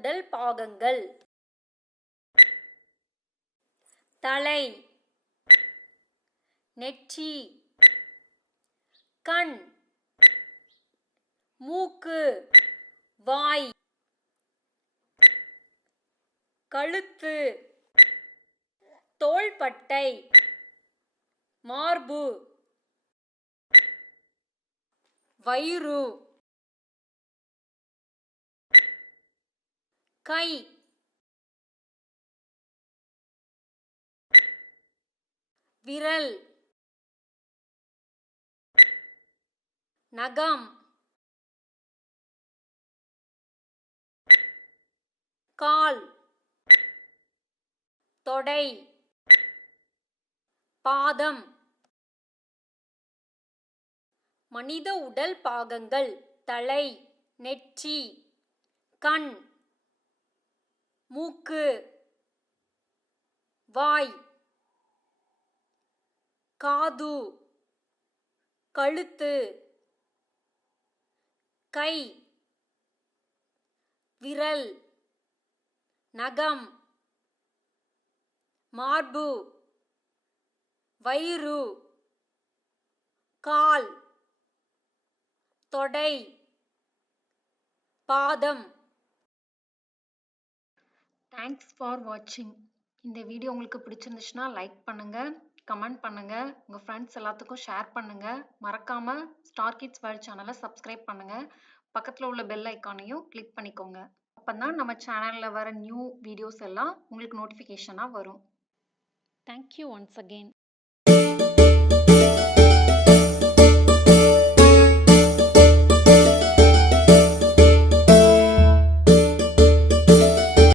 உடல் பாகங்கள்: தலை, நெற்றி, கண், மூக்கு, வாய், கழுத்து, தோள்பட்டை, மார்பு, வயிறு, கை, விரல், நகம், கால், தொடை, பாதம். மனித உடல் பாகங்கள்: தலை, நெற்றி, கண், மூக்கு, வாய், காது, கழுத்து, கை, விரல், நகம், மார்பு, வயிறு, கால், தொடை, பாதம். தேங்க்ஸ் ஃபார் வாட்சிங். இந்த வீடியோ உங்களுக்கு பிடிச்சிருந்துச்சுன்னா லைக் பண்ணுங்கள், கமெண்ட் பண்ணுங்கள், உங்கள் ஃப்ரெண்ட்ஸ் எல்லாத்துக்கும் ஷேர் பண்ணுங்கள். மறக்காமல் ஸ்டார் கிட்ஸ் வேர்ல்ட் சேனலை சப்ஸ்கிரைப் பண்ணுங்கள். பக்கத்தில் உள்ள பெல் ஐக்கானையும் கிளிக் பண்ணிக்கோங்க. அப்போ தான் நம்ம சேனலில் வர நியூ வீடியோஸ் எல்லாம் உங்களுக்கு நோட்டிஃபிகேஷனாக வரும். Thank you once again.